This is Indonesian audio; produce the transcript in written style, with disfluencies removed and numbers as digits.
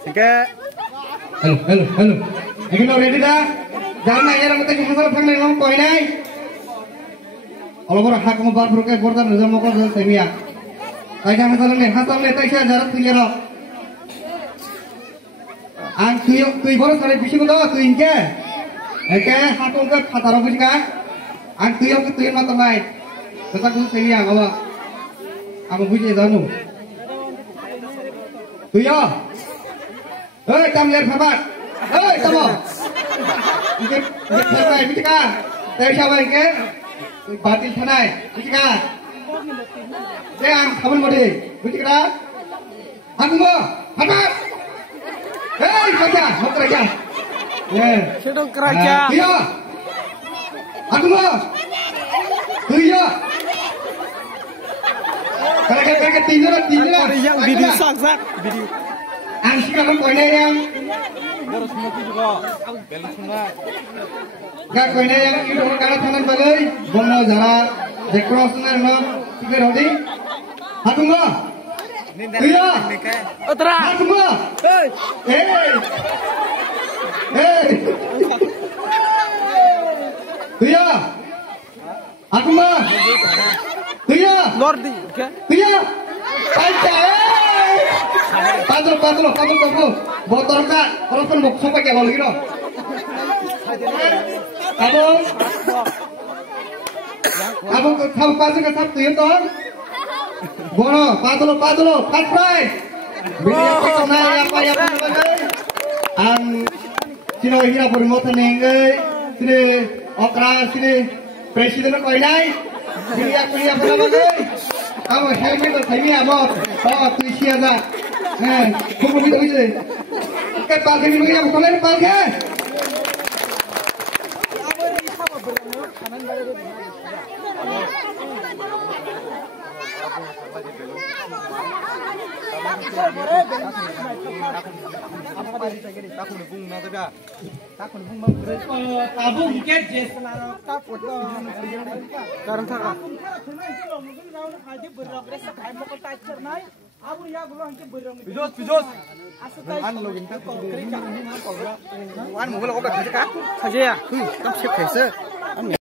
Oke. Halo. Ini lo ready dah? Jangan aja orang kita hasal thang ngom koi nai. Kalau orang hak mau bar berke bordan rezam mau kau semia. Kayak hasal nih tak sih jarak tinggi lo. Ang tuh boros kali bisi ko tuh inke. Oke, hak ko kata orang bisi kan? Ang tuh yang mata baik. Tetap tuh semia kalau. Aku bisi danu. Tuh ya. Hei, kamu lihat sahabat. Hei, kamu. Ini sampai bicara. Saya siapa lagi? Batil tanai. Bicara. Jangan kamu mudi. Bicara. Aku mau. Sahabat. Hei, kerja. Mau kerja. Sedang kerja. Iya. Aku mau. Iya. Kerja tinggal. Yang video sak. Video. Angsi kamu koinnya yang Harus mati juga. Balance enggak. Gak koinnya yang itu kalau tangan balai, bono jara dekros na tiga rodi. Aku mau. Iya. Otra. Aku mau. Hey. Iya. Aku mau. Iya. Lordi, oke. Iya. Padlo. Botol ka, kalau pun mau sampai kayak lagi loh. Kamu pasti ke satu ya toh? Bono, padlo, patrai. Bila kita naik apa yang berbagai, sini hira bermotor nengai, sini okra, sini presiden kau ini, sini aku berbagai. Kamu helmet atau ini apa? Bawa tulis aja. Kumpul bisa. Oke, pakai ini yang kalian pakai. Bijos. Ăn mù là có cả cái cá. Sao chứ à? Tâm xếp thể sơ.